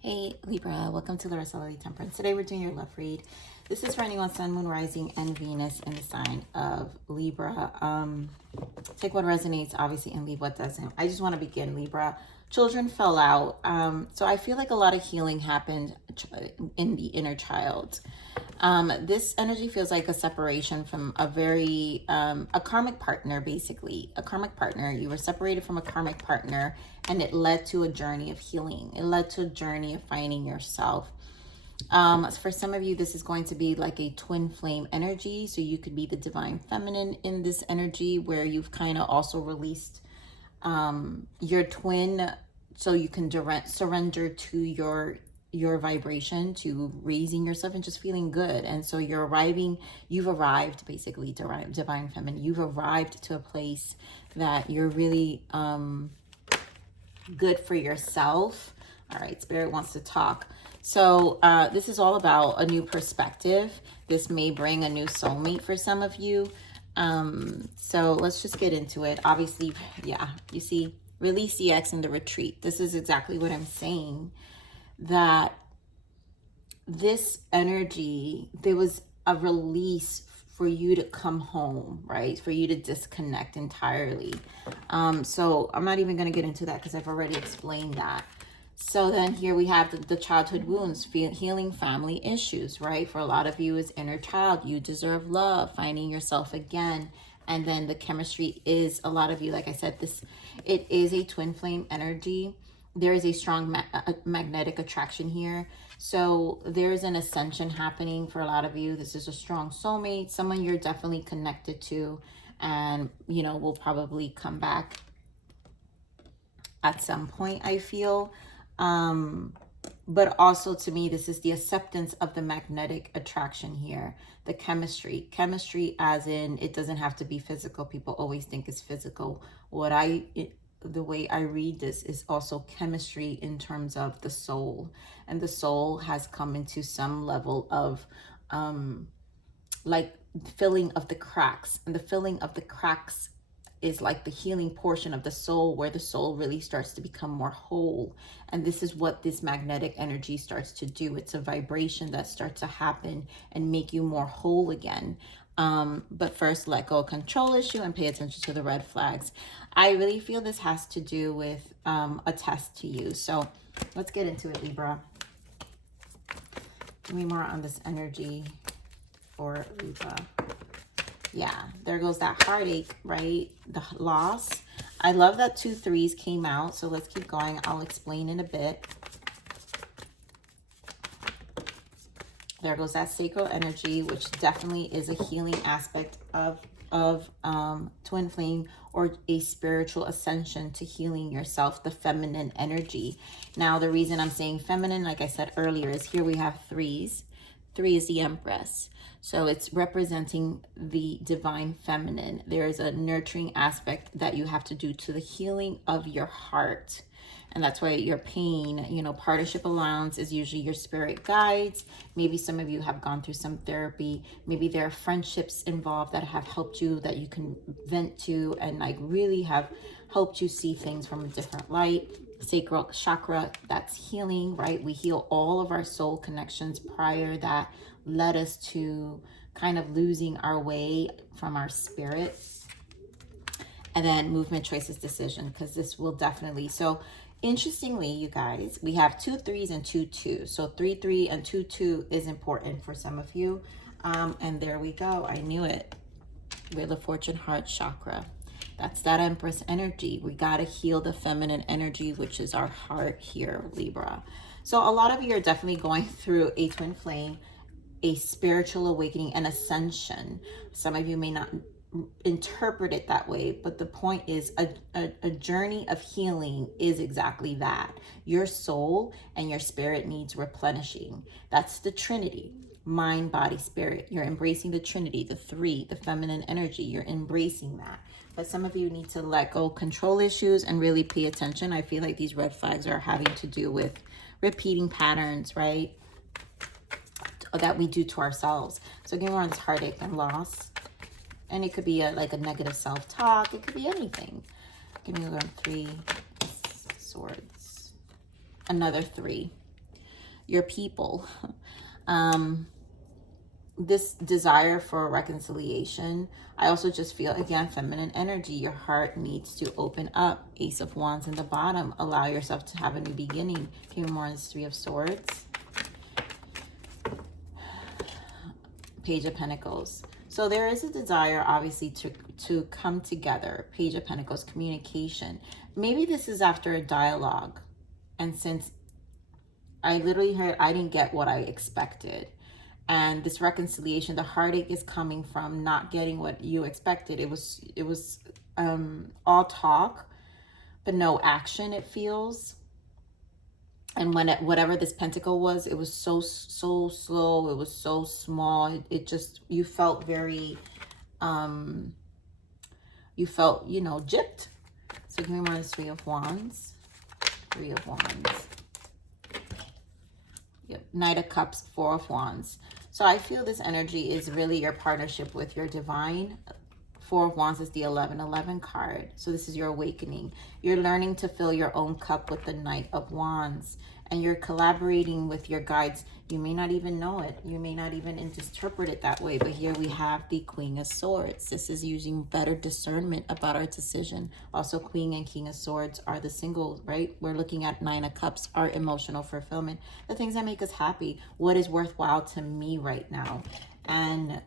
Hey Libra, welcome to Larissa Lily Temperance. Today we're doing your love read. This is for anyone Sun, Moon, Rising, and Venus in the sign of Libra. Take what resonates, obviously, and leave what doesn't. I just want to begin, Libra. Children fell out. So I feel like a lot of healing happened in the inner child. This energy feels like a separation from a very, a karmic partner, basically. A karmic partner. You were separated from a karmic partner, and it led to a journey of healing. It led to a journey of finding yourself. For some of you, this is going to be like a twin flame energy. So you could be the divine feminine in this energy where you've kind of also released your twin, so you can surrender to your vibration, to raising yourself and just feeling good. And so you've arrived, basically, divine feminine. You've arrived to a place that you're really good for yourself. All right, Spirit wants to talk. So this is all about a new perspective. This may bring a new soulmate for some of you. So let's just get into it. Obviously, yeah, you see, release the ex in the retreat. This is exactly what I'm saying. That this energy, there was a release for you to come home, right? For you to disconnect entirely. So I'm not even going to get into that because I've already explained that. So then here we have the childhood wounds, healing family issues, right? For a lot of you is inner child. You deserve love, finding yourself again. And then the chemistry is, a lot of you, like I said, it is a twin flame energy. There is a strong magnetic attraction here. So there's an ascension happening for a lot of you. This is a strong soulmate, someone you're definitely connected to, and, you know, will probably come back at some point, I feel. But also, to me, this is the acceptance of the magnetic attraction here. The chemistry as in, it doesn't have to be physical. People always think it's physical. The way I read this is also chemistry in terms of the soul, and the soul has come into some level of like filling of the cracks, and the filling of the cracks is like the healing portion of the soul, where the soul really starts to become more whole. And this is what this magnetic energy starts to do. It's a vibration that starts to happen and make you more whole again. But first, let go of control issue and pay attention to the red flags. I really feel this has to do with a test to you. So let's get into it, Libra. Give me more on this energy for Libra. Yeah, there goes that heartache, right? The loss. I love that 2 3s came out. So let's keep going. I'll explain in a bit. There goes that sacral energy, which definitely is a healing aspect of twin flame, or a spiritual ascension to healing yourself, the feminine energy. Now, the reason I'm saying feminine, like I said earlier, is here we have 3s. 3 is the Empress. So it's representing the divine feminine. There is a nurturing aspect that you have to do to the healing of your heart. And that's why your pain, you know, partnership allowance is usually your spirit guides. Maybe some of you have gone through some therapy. Maybe there are friendships involved that have helped you, that you can vent to, and like really have helped you see things from a different light. Sacral chakra, that's healing, right? We heal all of our soul connections prior that led us to kind of losing our way from our spirit. And then movement, choices, decision, because this will definitely, so interestingly, you guys, we have 2 3s and 2 2s. So 3 3 and 2 2 is important for some of you. And there we go. I knew it. Wheel of Fortune, heart chakra. That's that Empress energy. We got to heal the feminine energy, which is our heart here, Libra. So a lot of you are definitely going through a twin flame, a spiritual awakening, and ascension. Some of you may not interpret it that way, but the point is a journey of healing is exactly that. Your soul and your spirit needs replenishing. That's the Trinity. Mind, body, spirit. You're embracing the Trinity, the 3, the feminine energy. You're embracing that. But some of you need to let go control issues and really pay attention. I feel like these red flags are having to do with repeating patterns, right? That we do to ourselves. So again, we're on this heartache and loss. And it could be like a negative self-talk. It could be anything. Give me 3 swords. Another 3. your people. This desire for reconciliation. I also just feel, again, feminine energy. Your heart needs to open up. Ace of Wands in the bottom. Allow yourself to have a new beginning. Can you more on this Three of Swords? Page of Pentacles. So there is a desire, obviously, to come together. Page of Pentacles, communication. Maybe this is after a dialogue. And since I literally heard, I didn't get what I expected. And this reconciliation, the heartache is coming from not getting what you expected. It was all talk, but no action, it feels. And whatever this pentacle was, it was so slow. It was so small. It just, you felt very, you felt, gypped. So give me more of the Three of Wands. Three of Wands. Yep. Knight of Cups, Four of Wands. So I feel this energy is really your partnership with your divine. Four of Wands is the 1111 card. So this is your awakening. You're learning to fill your own cup with the Knight of Wands. And you're collaborating with your guides. You may not even know it. You may not even interpret it that way. But here we have the Queen of Swords. This is using better discernment about our decision. Also, Queen and King of Swords are the singles, right? We're looking at Nine of Cups, our emotional fulfillment. The things that make us happy. What is worthwhile to me right now? And,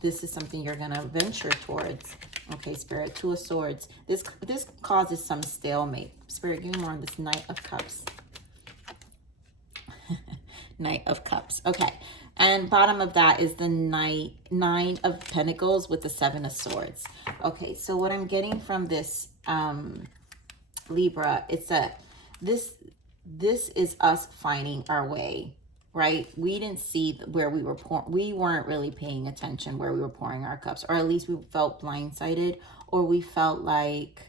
this is something you're going to venture towards. Okay, Spirit, Two of Swords. This causes some stalemate. Spirit, give me more on this Knight of Cups. Knight of Cups. Okay. And bottom of that is the Nine of Pentacles with the Seven of Swords. Okay, so what I'm getting from this Libra, it's that this is us finding our way, right? We didn't see where we were we weren't really paying attention where we were pouring our cups, or at least we felt blindsided, or we felt like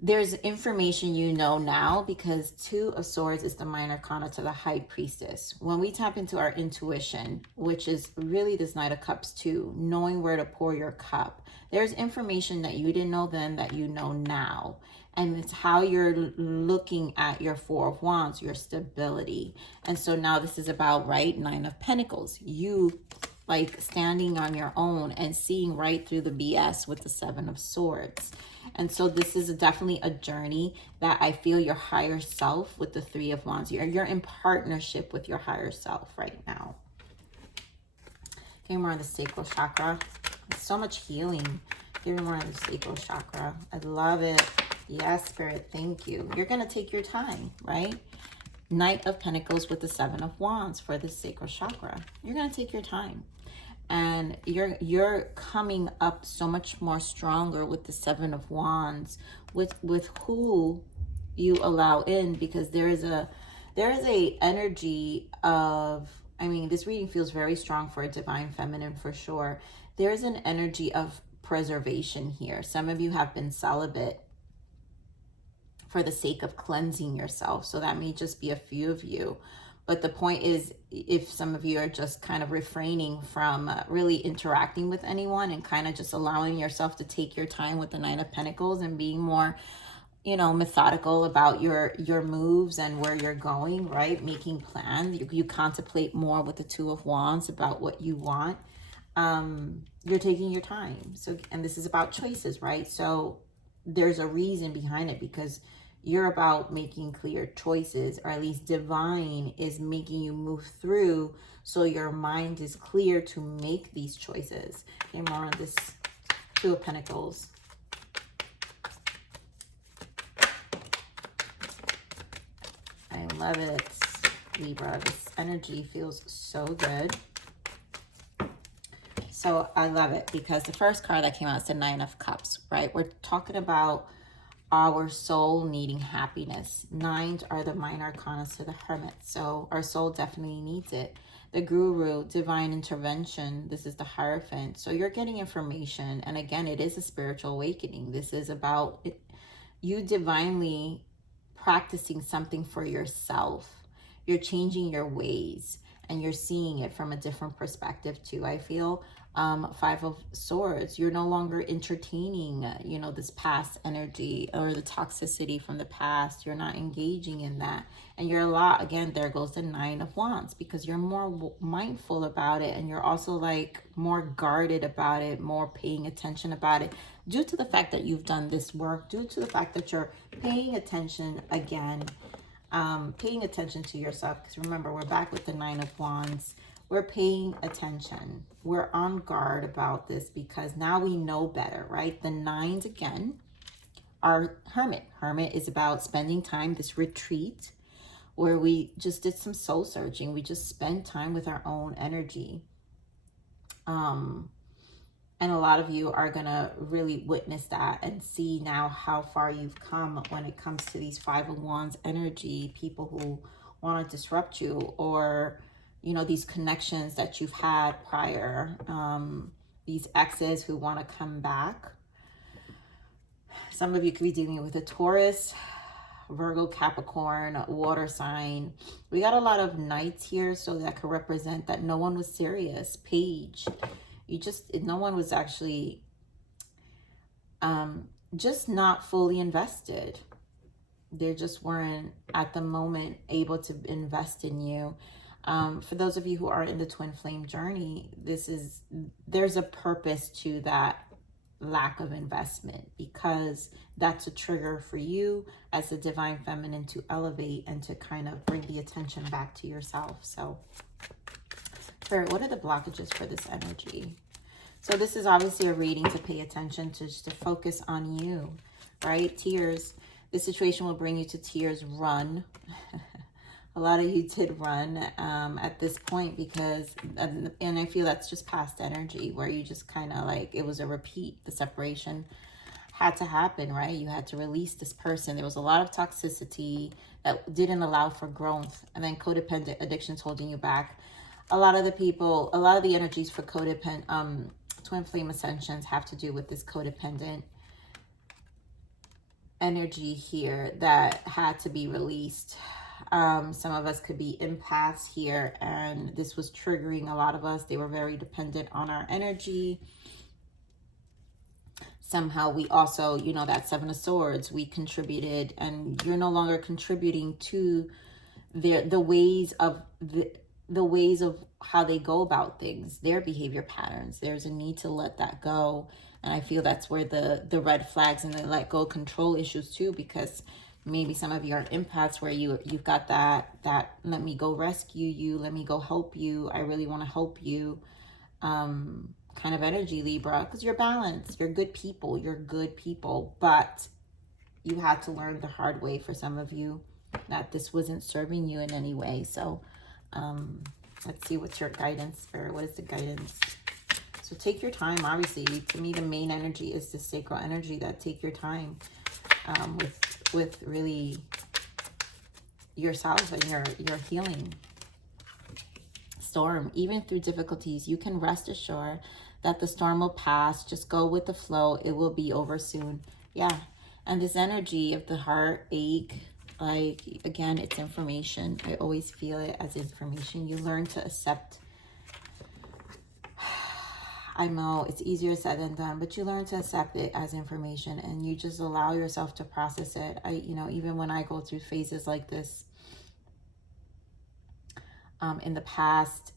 there's information now, because Two of Swords is the minor arcana to the High Priestess. When we tap into our intuition, which is really this Knight of Cups too, knowing where to pour your cup, there's information that you didn't know then that you know now. And it's how you're looking at your Four of Wands, your stability. And so now this is about, right, Nine of Pentacles. You like standing on your own and seeing right through the BS with the Seven of Swords. And so this is definitely a journey that I feel your higher self with the Three of Wands. You're in partnership with your higher self right now. Okay, more on the sacral chakra. So much healing. Give me more on the sacral chakra. I love it. Yes, Spirit, thank you. You're going to take your time, right? Knight of Pentacles with the Seven of Wands for the sacral chakra. You're going to take your time. And you're coming up so much more stronger with the Seven of Wands, with who you allow in, because there is a energy of, this reading feels very strong for a divine feminine for sure. There is an energy of preservation here. Some of you have been celibate for the sake of cleansing yourself. So that may just be a few of you. But the point is, if some of you are just kind of refraining from really interacting with anyone and kind of just allowing yourself to take your time with the Nine of Pentacles and being more, methodical about your moves and where you're going, right? Making plans. You contemplate more with the Two of Wands about what you want. You're taking your time. So, and this is about choices, right? So there's a reason behind it, because you're about making clear choices, or at least divine is making you move through so your mind is clear to make these choices. Okay, more on this Two of Pentacles. I love it, Libra. This energy feels so good. So I love it, because the first card that came out is the Nine of Cups, right? We're talking about our soul needing happiness. Nines are the minor arcana to the Hermit. So our soul definitely needs it. The Guru, divine intervention. This is the Hierophant. So you're getting information. And again, it is a spiritual awakening. This is about you divinely practicing something for yourself. You're changing your ways. and you're seeing it from a different perspective too, I feel. Five of Swords, you're no longer entertaining, you know, this past energy or the toxicity from the past. You're not engaging in that. And you're a lot, again, there goes the Nine of Wands, because you're more mindful about it, and you're also like more guarded about it, more paying attention about it, due to the fact that you've done this work, due to the fact that you're paying attention again, paying attention to yourself. Because remember, we're back with the Nine of Wands. We're paying attention. We're on guard about this because now we know better, right? The nines, again, are Hermit. Hermit is about spending time, this retreat, where we just did some soul searching. We just spent time with our own energy. And a lot of you are going to really witness that and see now how far you've come when it comes to these Five of Wands energy, people who want to disrupt you, or, you know, these connections that you've had prior, these exes who want to come back. Some of you could be dealing with a Taurus, Virgo, Capricorn, water sign. We got a lot of knights here, so that could represent that no one was serious. Page. No one was actually just not fully invested. They just weren't at the moment able to invest in you. For those of you who are in the twin flame journey, there's a purpose to that lack of investment, because that's a trigger for you as the divine feminine to elevate and to kind of bring the attention back to yourself. So Spirit, what are the blockages for this energy? So this is obviously a reading to pay attention to, just to focus on you, right? Tears. This situation will bring you to tears. Run. A lot of you did run at this point because, and I feel that's just past energy where you just kind of like, it was a repeat. The separation had to happen, right? You had to release this person. There was a lot of toxicity that didn't allow for growth. And then codependent addictions holding you back. A lot of the energies for codependent, twin flame ascensions have to do with this codependent energy here that had to be released. Some of us could be empaths here, and this was triggering a lot of us. They were very dependent on our energy. Somehow we also, you know, that Seven of Swords, we contributed, and you're no longer contributing to the ways of how they go about things, their behavior patterns. There's a need to let that go. And I feel that's where the red flags and the let go control issues too, because maybe some of you are empaths where you've got that let me go rescue you, let me go help you, I really want to help you kind of energy, Libra, because you're balanced, you're good people, but you had to learn the hard way, for some of you, that this wasn't serving you in any way. So let's see what's your guidance, Spirit. What is the guidance? So take your time. Obviously, to me, the main energy is the sacral energy. That take your time with really yourself and your healing. Storm. Even through difficulties, you can rest assured that the storm will pass. Just go with the flow. It will be over soon. Yeah. And this energy of the heartache, like, again, it's information. I always feel it as information. You learn to accept. I know it's easier said than done, but you learn to accept it as information, and you just allow yourself to process it. You know, even when I go through phases like this in the past,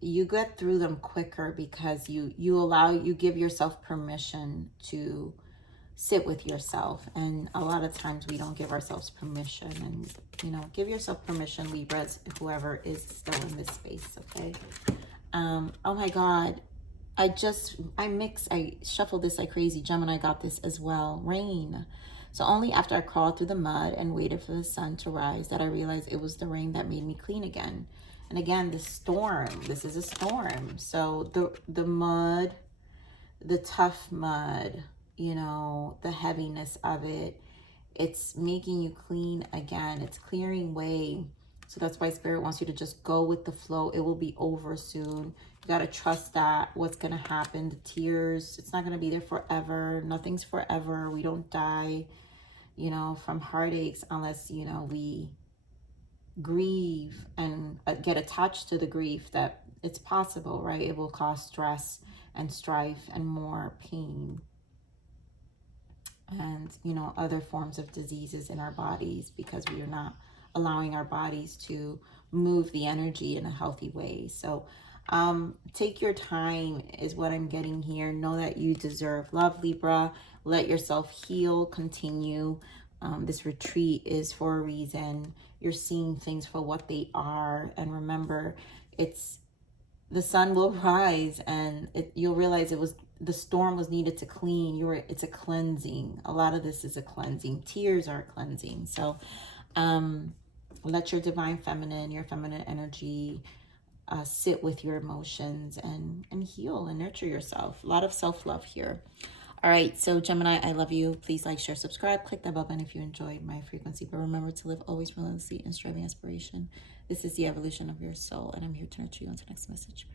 you get through them quicker because you give yourself permission to sit with yourself. And a lot of times we don't give ourselves permission. And, you know, give yourself permission, Libras, whoever is still in this space, okay? Oh my God, I shuffled this like crazy. Gemini got this as well. Rain. So only after I crawled through the mud and waited for the sun to rise that I realized it was the rain that made me clean again. And again, the storm, this is a storm. So the mud, the tough mud, you know, the heaviness of it, it's making you clean again. It's clearing way. So that's why Spirit wants you to just go with the flow. It will be over soon. You got to trust that what's going to happen. The tears, it's not going to be there forever. Nothing's forever. We don't die, you know, from heartaches unless, you know, we grieve and get attached to the grief, that it's possible, right? It will cause stress and strife and more pain and, you know, other forms of diseases in our bodies, because we are not allowing our bodies to move the energy in a healthy way. So take your time is what I'm getting here. Know that you deserve love, Libra. Let yourself heal. Continue. This retreat is for a reason. You're seeing things for what they are. And remember, the sun will rise, and you'll realize the storm was needed to clean. It's a cleansing. A lot of this is a cleansing. Tears are a cleansing. So let your divine feminine, your feminine energy, sit with your emotions and heal and nurture yourself. A lot of self-love here. All right, so Gemini, I love you. Please like, share, subscribe. Click that bell button if you enjoyed my frequency. But remember to live always relentlessly in striving aspiration. This is the evolution of your soul, and I'm here to nurture you. Until next message.